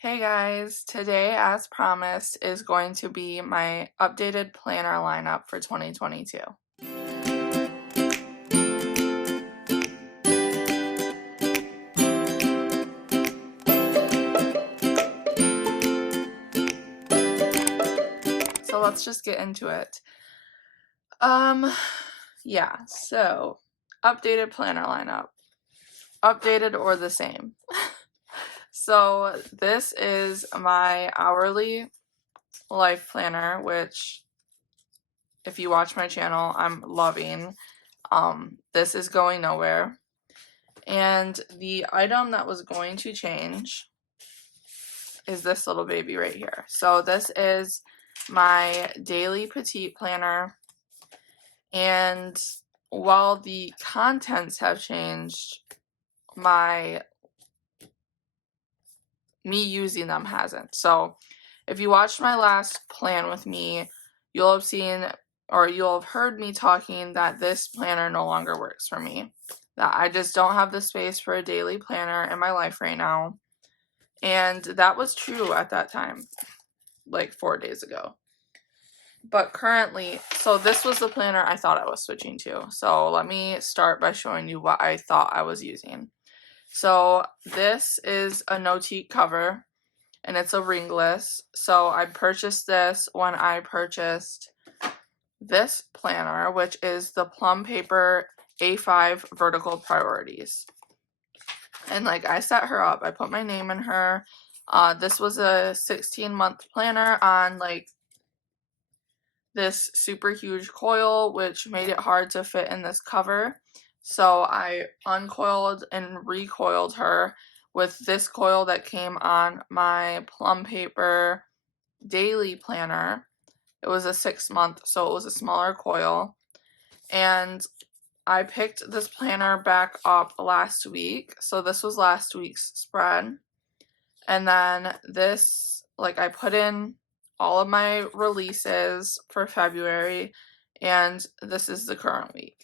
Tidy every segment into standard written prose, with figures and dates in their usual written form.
Hey guys, today as promised is going to be my updated planner lineup for 2022. So let's just get into it. Yeah, so updated planner lineup. Updated or the same. So this is my hourly life planner, which if you watch my channel, I'm loving. This is going nowhere. And the item that was going to change is this little baby right here. So this is my daily petite planner, and while the contents have changed, me using them hasn't. So if you watched my last plan with me, you'll have seen or you'll have heard me talking that this planner no longer works for me. That I just don't have the space for a daily planner in my life right now. And that was true at that time, like 4 days ago. But currently, so this was the planner I thought I was switching to. So let me start by showing you what I thought I was using. So this is a no-teak cover, and it's a ringless. So I purchased this when I purchased this planner, which is the Plum Paper A5 Vertical Priorities. And like I set her up, I put my name in her. This was a 16-month planner on like this super huge coil, which made it hard to fit in this cover. So I uncoiled and recoiled her with this coil that came on my Plum Paper daily planner. It was a 6-month, so it was a smaller coil. And I picked this planner back up last week. So this was last week's spread. And then this, like, I put in all of my releases for February, and this is the current week.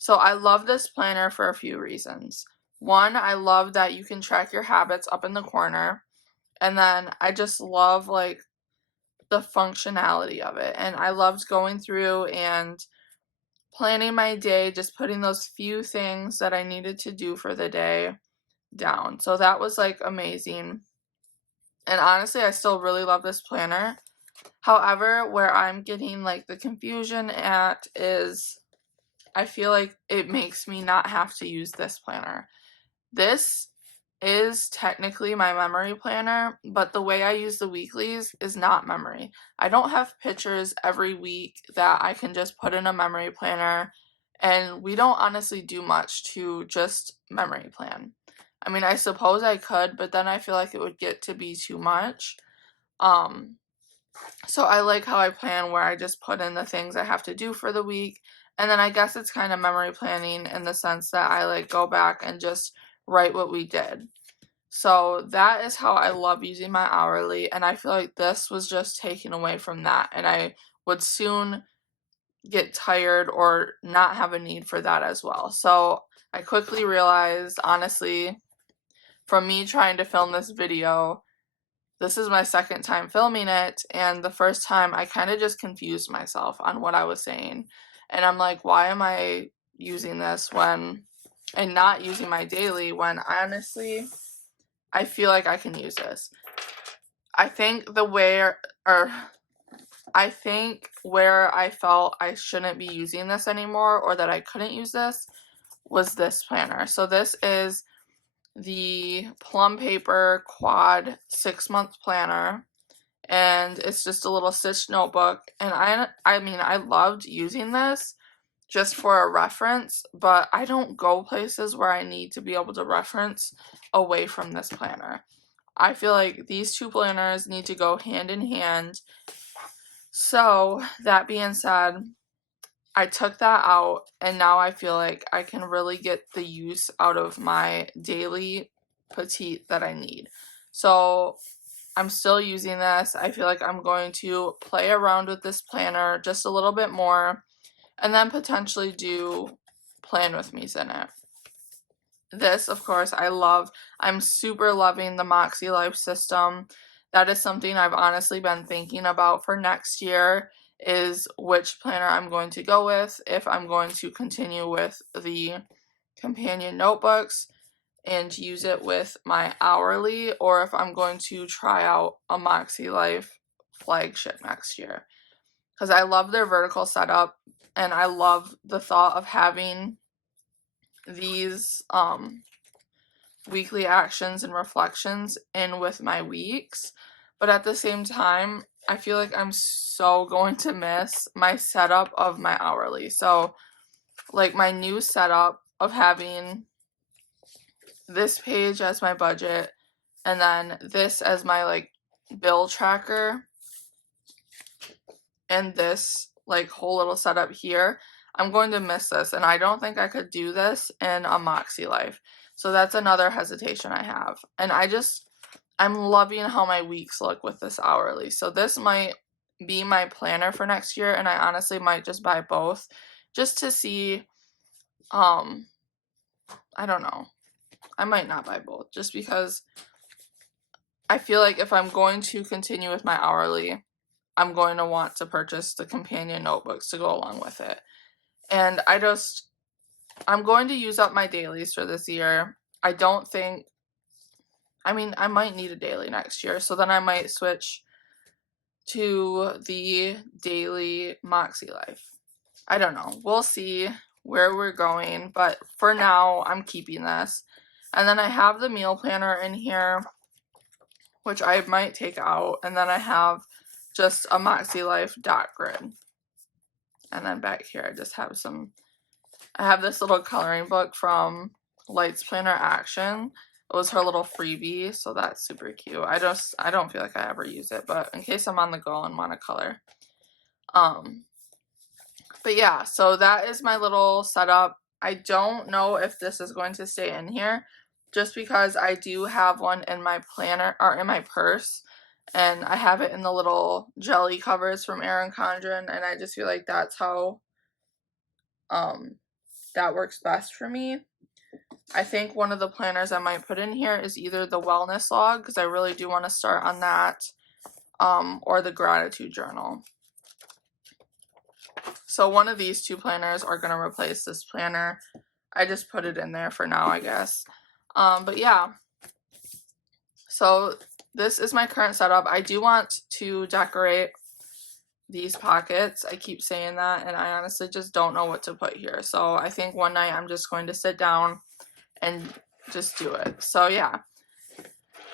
So I love this planner for a few reasons. One, I love that you can track your habits up in the corner. And then I just love, like, the functionality of it. And I loved going through and planning my day, just putting those few things that I needed to do for the day down. So that was, like, amazing. And honestly, I still really love this planner. However, where I'm getting like the confusion at is I feel like it makes me not have to use this planner. This is technically my memory planner, but the way I use the weeklies is not memory. I don't have pictures every week that I can just put in a memory planner, and we don't honestly do much to just memory plan. I mean, I suppose I could, but then I feel like it would get to be too much. So I like how I plan where I just put in the things I have to do for the week, and then I guess it's kind of memory planning in the sense that I like go back and just write what we did. So that is how I love using my hourly, and I feel like this was just taken away from that, and I would soon get tired or not have a need for that as well. So I quickly realized, honestly, from me trying to film this video, this is my second time filming it, and the first time I kind of just confused myself on what I was saying. And I'm like, why am I using this and not using my daily when honestly, I feel like I can use this. I think where I felt I shouldn't be using this anymore, or that I couldn't use this, was this planner. So this is the Plum Paper Quad 6-month planner, and it's just a little stitched notebook. And I mean, I loved using this just for a reference, but I don't go places where I need to be able to reference away from this planner. I feel like these two planners need to go hand in hand. So that being said, I took that out, and now I feel like I can really get the use out of my daily petite that I need. So I'm still using this. I feel like I'm going to play around with this planner just a little bit more, and then potentially do plan with me's in it. This, of course, I love. I'm super loving the Moxie Life system. That is something I've honestly been thinking about for next year, is which planner I'm going to go with, if I'm going to continue with the companion notebooks and use it with my hourly, or if I'm going to try out a Moxie Life flagship next year. Because I love their vertical setup, and I love the thought of having these weekly actions and reflections in with my weeks. But at the same time, I feel like I'm so going to miss my setup of my hourly. So, like, my new setup of having this page as my budget and then this as my, like, bill tracker and this, like, whole little setup here, I'm going to miss this, and I don't think I could do this in a Moxie Life. So that's another hesitation I have. And I'm loving how my weeks look with this hourly. So this might be my planner for next year, and I honestly might just buy both just to see, I don't know. I might not buy both just because I feel like if I'm going to continue with my hourly, I'm going to want to purchase the companion notebooks to go along with it. And I'm going to use up my dailies for this year. I might need a daily next year, so then I might switch to the daily Moxie Life. I don't know. We'll see where we're going, but for now, I'm keeping this. And then I have the meal planner in here, which I might take out, and then I have just a Moxie Life dot grid. And then back here, I have this little coloring book from Lights Planner Action. It was her little freebie, so that's super cute. I don't feel like I ever use it, but in case I'm on the go and want to color. But yeah, so that is my little setup. I don't know if this is going to stay in here, just because I do have one in my planner, or in my purse, and I have it in the little jelly covers from Erin Condren, and I just feel like that's how that works best for me. I think one of the planners I might put in here is either the wellness log, because I really do want to start on that, or the gratitude journal. So one of these two planners are going to replace this planner. I just put it in there for now, I guess. But yeah, so this is my current setup. I do want to decorate these pockets. I keep saying that, and I honestly just don't know what to put here. So I think one night I'm just going to sit down and just do it. So yeah,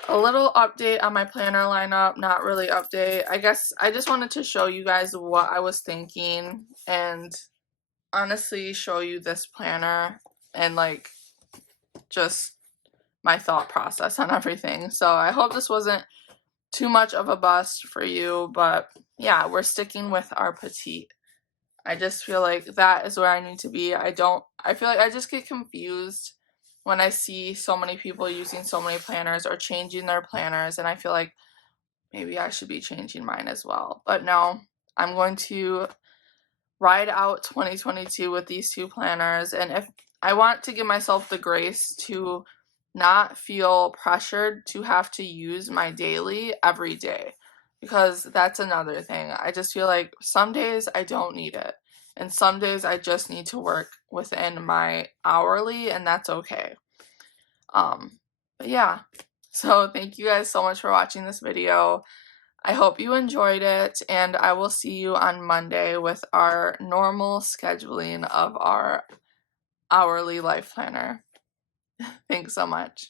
a little update on my planner lineup. Not really update. I guess I just wanted to show you guys what I was thinking, and honestly show you this planner and like just my thought process on everything. So I hope this wasn't too much of a bust for you, but yeah, we're sticking with our petite. I just feel like that is where I need to be. I feel like I just get confused when I see so many people using so many planners or changing their planners, and I feel like maybe I should be changing mine as well. But no, I'm going to ride out 2022 with these two planners, and if I want to give myself the grace to not feel pressured to have to use my daily every day, because that's another thing. I just feel like some days I don't need it, and some days I just need to work within my hourly, and that's okay. But yeah, so thank you guys so much for watching this video. I hope you enjoyed it, and I will see you on Monday with our normal scheduling of our hourly life planner. Thanks so much.